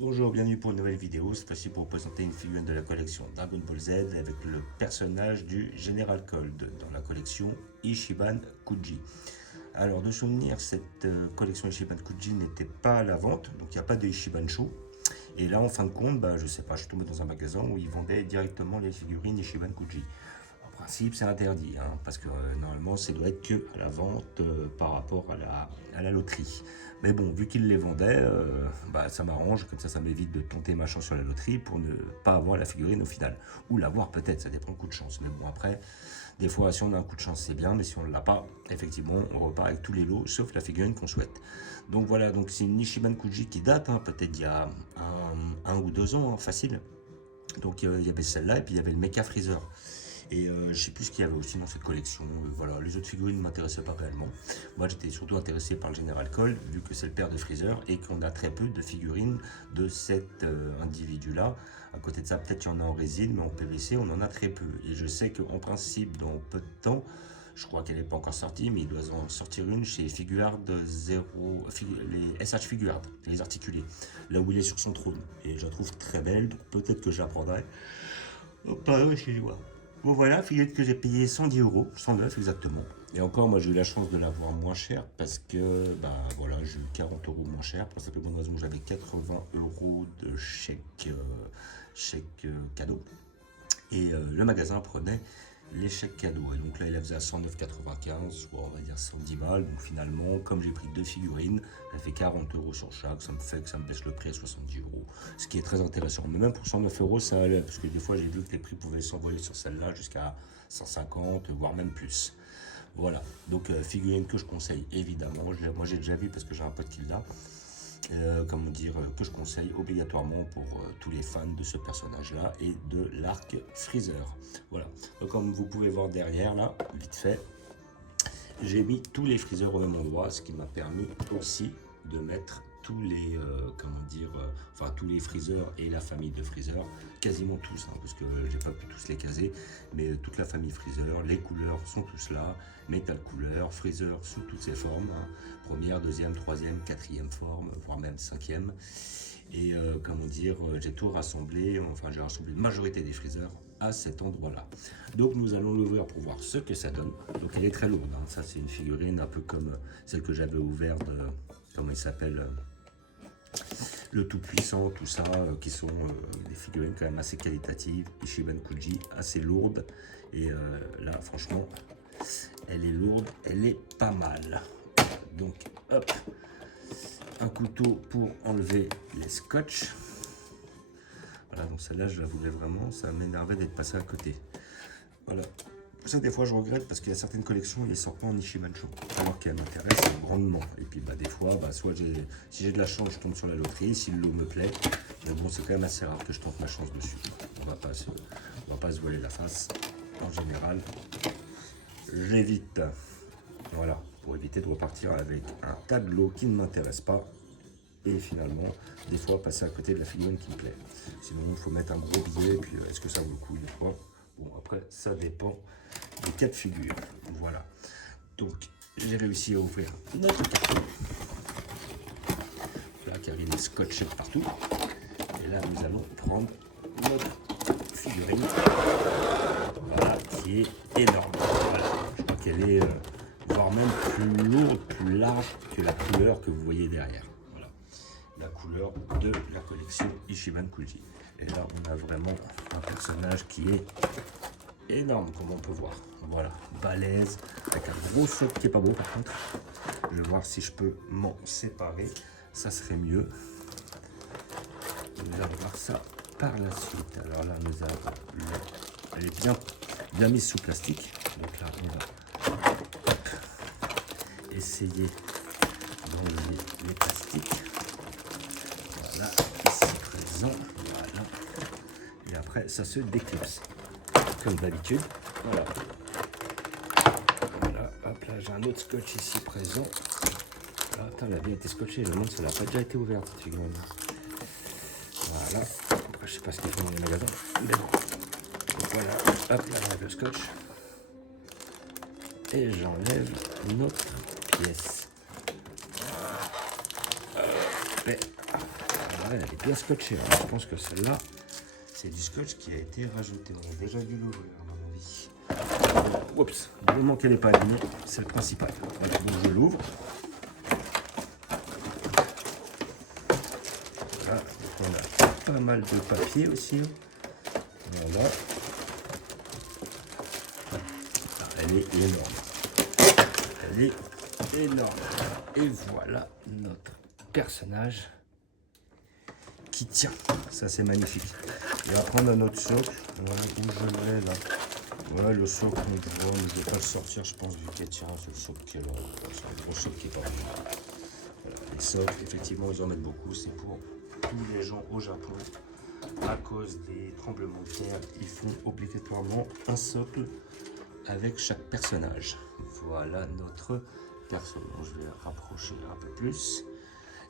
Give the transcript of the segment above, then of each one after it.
Bonjour, bienvenue pour une nouvelle vidéo. Cette fois-ci pour vous présenter une figurine de la collection Dragon Ball Z avec le personnage du Général Cold dans la collection Ichiban Kuji. Alors de souvenir, cette collection Ichiban Kuji n'était pas à la vente, donc il n'y a pas de Ichiban Show. Et là en fin de compte, je sais pas, je suis tombé dans un magasin où ils vendaient directement les figurines Ichiban Kuji. En principe, c'est interdit, parce que normalement, ça doit être que à la vente par rapport à la loterie. Mais bon, vu qu'ils les vendaient, ça m'arrange, comme ça m'évite de tenter ma chance sur la loterie pour ne pas avoir la figurine au final. Ou l'avoir peut-être, ça dépend du coup de chance. Mais bon, après, des fois, si on a un coup de chance, c'est bien, mais si on ne l'a pas, effectivement, on repart avec tous les lots, sauf la figurine qu'on souhaite. Donc voilà, donc c'est une Ichiban Kuji qui date, peut-être d'il y a un ou 2 ans, facile. Donc il y avait celle-là, et puis il y avait le Mecha Freezer. Et je sais plus ce qu'il y avait aussi dans cette collection. Voilà, les autres figurines ne m'intéressaient pas réellement. Moi, j'étais surtout intéressé par le Général Cold, vu que c'est le père de Freezer et qu'on a très peu de figurines de cet individu-là. À côté de ça, peut-être qu'il y en a en résine, mais en PVC, on en a très peu. Et je sais qu'en principe, dans peu de temps, je crois qu'elle n'est pas encore sortie, mais il doit en sortir une chez Figuart Zero, les SH Figuart, les articulés, là où il est sur son trône. Et je la trouve très belle, donc peut-être que je la prendrai. Pas chez lui. Bon voilà, figurine que j'ai payé 110 euros, 109 exactement. Et encore, moi j'ai eu la chance de l'avoir moins cher parce que, voilà, j'ai eu 40 euros moins cher. Pour cette bonne raison, j'avais 80 euros de chèque cadeau. Et le magasin prenait les chèques cadeaux. Et donc là, il la faisait à 109,95, soit on va dire 110 balles. Donc finalement, comme j'ai pris deux figurines, ça fait 40 euros sur chaque. Ça me fait que ça me baisse le prix à 70 euros. Ce qui est très intéressant. Mais même pour 109 euros, ça allait. Parce que des fois, j'ai vu que les prix pouvaient s'envoler sur celle-là jusqu'à 150, voire même plus. Voilà. Donc figurine que je conseille évidemment. Moi, j'ai déjà vu parce que j'ai un pote qui l'a. Comment dire, que je conseille obligatoirement pour tous les fans de ce personnage-là et de l'arc Freezer. Voilà. Donc, comme vous pouvez voir derrière, là, vite fait, j'ai mis tous les Freezer au même endroit, ce qui m'a permis aussi de mettre tous les, tous les Freezer et la famille de Freezer, quasiment tous, parce que j'ai pas pu tous les caser, mais toute la famille Freezer, les couleurs sont tous là, Metal Couleur, Freezer sous toutes ses formes, première, deuxième, troisième, quatrième forme, voire même cinquième. Et j'ai tout rassemblé, j'ai rassemblé une majorité des Freezer à cet endroit-là. Donc nous allons l'ouvrir pour voir ce que ça donne. Donc elle est très lourde, ça c'est une figurine un peu comme celle que j'avais ouverte, comment il s'appelle, le Tout-Puissant, tout ça, qui sont des figurines quand même assez qualitatives, Ichiban Kuji, assez lourdes. Et là franchement, elle est lourde, elle est pas mal. Donc hop, un couteau pour enlever les scotch. Voilà, donc celle-là, je la voulais vraiment, ça m'énervait d'être passé à côté. Voilà. Ça, des fois, je regrette parce qu'il y a certaines collections, ils ne sortent pas en Ichiban Show, alors qu'elles m'intéressent grandement. Et puis, des fois, soit si j'ai de la chance, je tombe sur la loterie, si le lot me plaît. Mais bon, c'est quand même assez rare que je tente ma chance dessus. On va pas se voiler la face. En général, j'évite. Voilà, pour éviter de repartir avec un tas de lots qui ne m'intéressent pas. Et finalement, des fois, passer à côté de la figurine qui me plaît. Sinon, il faut mettre un gros billet, et puis est-ce que ça vaut le coup des fois? Bon, après, ça dépend des cas de figure. Voilà. Donc, j'ai réussi à ouvrir notre carton. Là, car il est scotché partout. Et là, nous allons prendre notre figurine. Voilà, qui est énorme. Voilà. Je crois qu'elle est, voire même plus lourde, plus large que la couleur que vous voyez derrière. La couleur de la collection Ichiban Kuji. Et là, on a vraiment un personnage qui est énorme, comme on peut voir. Voilà, balèze, avec un gros socle qui est pas beau par contre. Je vais voir si je peux m'en séparer. Ça serait mieux. Nous allons voir ça par la suite. Alors là, nous avons elle est bien mise sous plastique. Donc là, on va essayer d'enlever les plastiques. Voilà, ici présent, voilà. Et après, ça se déclipse, comme d'habitude. Voilà. Voilà, hop là, j'ai un autre scotch ici présent. Ah, attends, elle a bien été scotchée, je me demande si elle n'a pas déjà été ouverte, cette figurine. Voilà, après, je sais pas ce qu'ils font dans les magasins, mais bon. Donc voilà, hop là, j'enlève le scotch. Et j'enlève notre pièce. Et elle est bien scotchée. Hein. Je pense que celle-là, c'est du scotch qui a été rajouté. On a déjà dû l'ouvrir, à mon avis. Oups, du moment qu'elle n'est pas abîmée, c'est le principal. Voilà, donc je l'ouvre. Voilà, donc on a pas mal de papier aussi. Voilà. Elle est énorme. Elle est énorme. Et voilà notre personnage qui tient. Ça, c'est magnifique. Et après, on a notre socle. Voilà, où je l'ai là. Voilà le socle, on le voit, mais je ne vais pas le sortir, je pense, vu qu'elle tient. C'est le socle qui est là. C'est un gros socle qui est pas là. Voilà. Les socles, effectivement, ils en mettent beaucoup. C'est pour tous les gens au Japon. À cause des tremblements de terre, ils font obligatoirement un socle avec chaque personnage. Voilà notre perso. Je vais rapprocher un peu plus.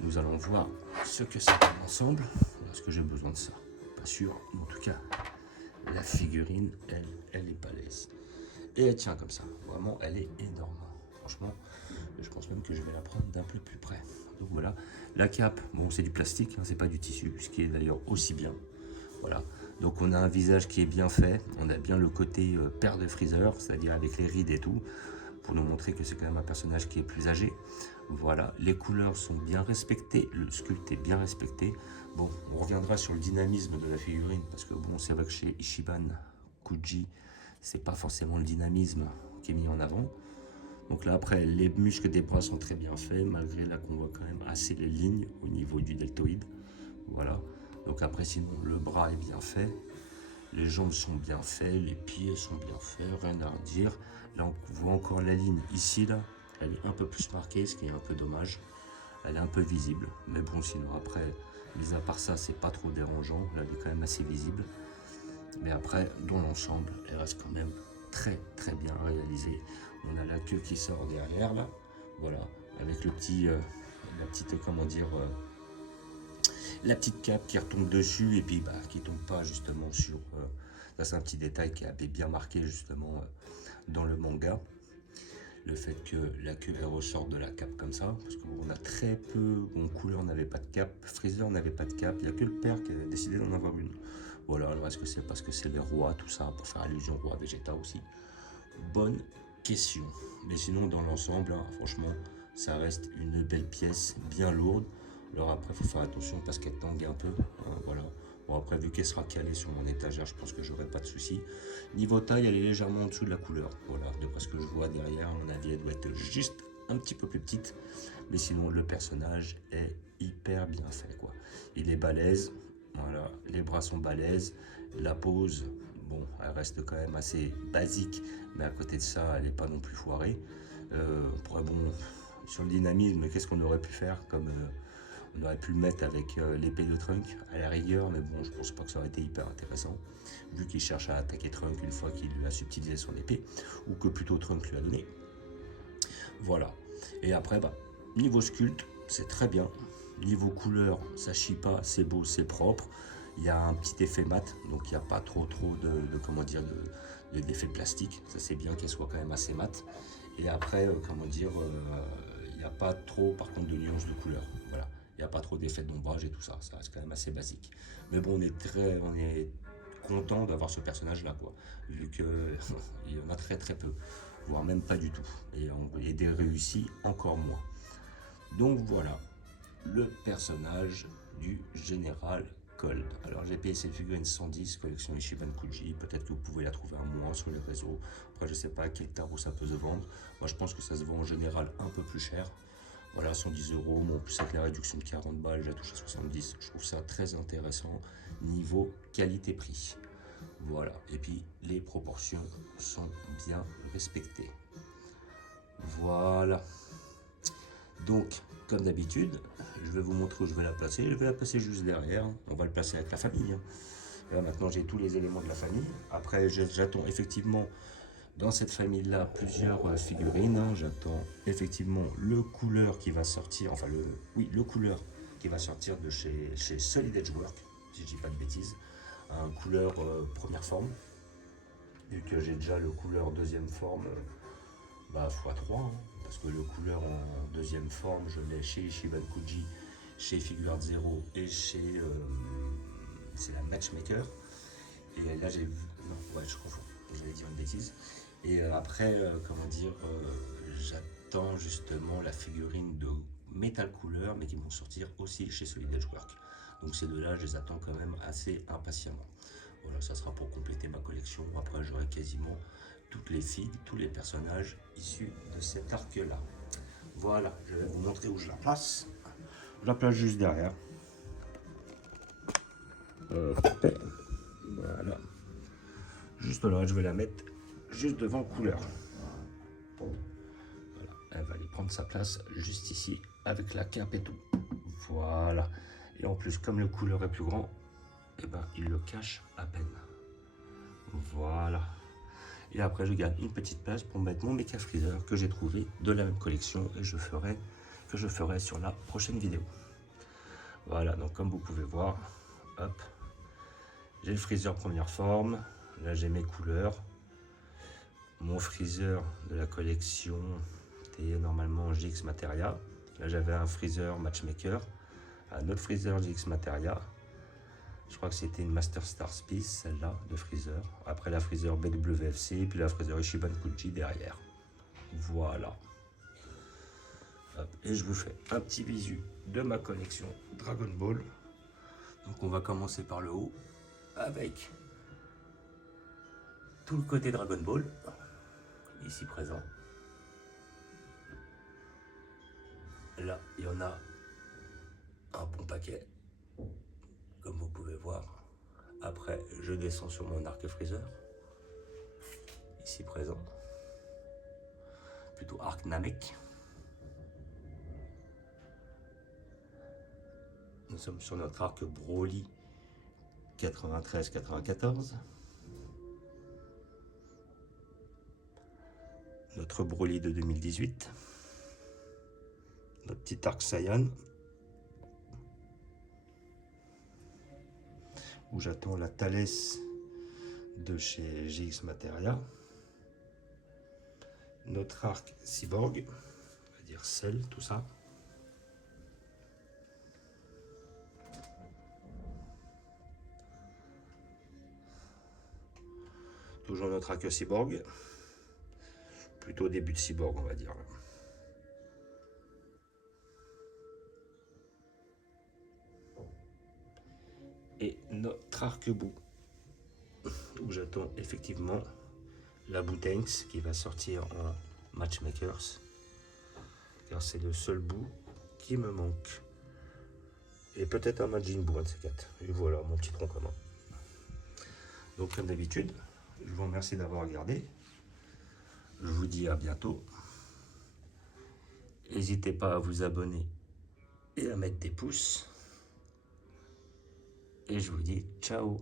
Nous allons voir ce que c'est comme ensemble. Est-ce que j'ai besoin de ça? Pas sûr. En tout cas, la figurine, elle est balèze. Et elle tient comme ça. Vraiment, elle est énorme. Franchement, je pense même que je vais la prendre d'un peu plus près. Donc voilà. La cape, bon, c'est du plastique, hein, c'est pas du tissu, ce qui est d'ailleurs aussi bien. Voilà. Donc on a un visage qui est bien fait. On a bien le côté père de Freezer, c'est-à-dire avec les rides et tout, pour nous montrer que c'est quand même un personnage qui est plus âgé. Voilà, les couleurs sont bien respectées, le sculpte est bien respecté. Bon, on reviendra sur le dynamisme de la figurine, parce que bon, c'est vrai que chez Ichiban Kuji, c'est pas forcément le dynamisme qui est mis en avant. Donc là, après, les muscles des bras sont très bien faits, malgré là qu'on voit quand même assez les lignes au niveau du deltoïde. Voilà. Donc après, sinon, le bras est bien fait, les jambes sont bien faites, les pieds sont bien faits, rien à redire. Là, on voit encore la ligne ici, là, elle est un peu plus marquée, ce qui est un peu dommage. Elle est un peu visible, mais bon, sinon après, mis à part ça, c'est pas trop dérangeant. Là, elle est quand même assez visible. Mais après, dans l'ensemble, elle reste quand même très très bien réalisée. On a la queue qui sort derrière, là, voilà, avec le petit, la petite, comment dire, la petite cape qui retombe dessus et puis bah, qui tombe pas justement sur... ça c'est un petit détail qui a bien marqué justement dans le manga. Le fait que la queue elle ressort de la cape comme ça, parce qu'on a très peu, en couleur on n'avait pas de cape, Freezer n'avait pas de cape, il n'y a que le père qui a décidé d'en avoir une. Voilà, alors est-ce que c'est parce que c'est les rois, tout ça, pour faire allusion au roi Vegeta aussi? Bonne question. Mais sinon dans l'ensemble, hein, franchement, ça reste une belle pièce, bien lourde. Alors après, il faut faire attention parce qu'elle tangue un peu. Hein, voilà. Bon, après, vu qu'elle sera calée sur mon étagère, je pense que j'aurai pas de soucis. Niveau taille, elle est légèrement en dessous de la couleur. Voilà, d'après ce que je vois derrière, à mon avis, elle doit être juste un petit peu plus petite. Mais sinon, le personnage est hyper bien fait, quoi. Il est balèze. Voilà, les bras sont balèzes. La pose, bon, elle reste quand même assez basique. Mais à côté de ça, elle n'est pas non plus foirée. Après, bon, sur le dynamisme, qu'est-ce qu'on aurait pu faire comme... on aurait pu le mettre avec l'épée de Trunk à la rigueur, mais bon, je pense pas que ça aurait été hyper intéressant, vu qu'il cherche à attaquer Trunk une fois qu'il lui a subtilisé son épée, ou que plutôt Trunk lui a donné. Voilà. Et après, bah, niveau sculpte, c'est très bien. Niveau couleur, ça chie pas, c'est beau, c'est propre. Il y a un petit effet mat, donc il n'y a pas trop de comment dire, d'effet plastique. Ça c'est bien qu'elle soit quand même assez mat. Et après, comment dire, il n'y a pas trop par contre de nuances de couleur. Voilà. Il n'y a pas trop d'effets d'ombrage et tout ça. Ça reste quand même assez basique. Mais bon, on est content d'avoir ce personnage-là, quoi. Vu qu'il y en a très très peu, voire même pas du tout. Et des réussis encore moins. Donc voilà, le personnage du général Cold. Alors j'ai payé cette figurine 110, collection Ichiban Kuji. Peut-être que vous pouvez la trouver à moins sur les réseaux. Après je sais pas à quel tarot ça peut se vendre. Moi je pense que ça se vend en général un peu plus cher. Voilà, 110 euros. Bon, en plus avec la réduction de 40 balles, j'ai touché 70. Je trouve ça très intéressant niveau qualité-prix. Voilà, et puis les proportions sont bien respectées. Voilà. Donc, comme d'habitude, je vais vous montrer où je vais la placer. Je vais la placer juste derrière. On va le placer avec la famille. Hein. Là, maintenant, j'ai tous les éléments de la famille. Après, j'attends effectivement dans cette famille-là plusieurs figurines. Hein. J'attends effectivement le couleur qui va sortir. Enfin, le couleur qui va sortir de chez Solid Edge Work, si je dis pas de bêtises. Un couleur première forme. Vu que j'ai déjà le couleur deuxième forme. Bah, x3, hein, parce que le couleur en deuxième forme, je l'ai chez Ichiban Kuji chez Figuart Zero et chez c'est la Matchmaker. Et là j'ai vu, non, ouais, je confonds, j'allais dire une bêtise. Et après, comment dire, j'attends justement la figurine de Metal Cooler, mais qui vont sortir aussi chez Solid Edgework. Donc ces deux-là, je les attends quand même assez impatiemment. Voilà, ça sera pour compléter ma collection. Après, j'aurai quasiment toutes les figues, tous les personnages issus de cet arc-là. Voilà, je vais vous montrer où je la place. Je la place juste derrière. Voilà. Juste là, je vais la mettre juste devant couleur. Voilà, elle va aller prendre sa place juste ici avec la cape et tout. Voilà. Et en plus, comme le couleur est plus grand, et ben, il le cache à peine. Voilà. Et après, je garde une petite place pour mettre mon méca freezer que j'ai trouvé de la même collection et que je ferai sur la prochaine vidéo. Voilà, donc comme vous pouvez voir, hop, j'ai le freezer première forme. Là, j'ai mes couleurs. Mon freezer de la collection était normalement GX Materia. Là, j'avais un freezer Matchmaker, un autre freezer GX Materia. Je crois que c'était une Master Star Piece, celle-là, de freezer. Après la freezer BWFC, puis la freezer Ichiban Kuji derrière. Voilà. Hop. Et je vous fais un petit visu de ma collection Dragon Ball. Donc on va commencer par le haut, avec tout le côté Dragon Ball, ici présent. Là, il y en a un bon paquet, comme vous pouvez voir. Après, je descends sur mon arc freezer, ici présent, plutôt arc Namek. Nous sommes sur notre arc Broly 93-94. Notre Broly de 2018. Notre petit arc Saiyan. Où j'attends la Thalès de chez GX Materia. Notre arc Cyborg, on va dire Cell, tout ça. Toujours notre arc Cyborg. Plutôt début de Cyborg, on va dire. Et notre arc-bout, où j'attends effectivement la Boutanks qui va sortir en Matchmakers, car c'est le seul bout qui me manque. Et peut-être un Majin Buu, un de ces quatre. Et voilà mon petit tronc commun. Donc comme d'habitude, je vous remercie d'avoir regardé. Je vous dis à bientôt. N'hésitez pas à vous abonner et à mettre des pouces. Et je vous dis ciao.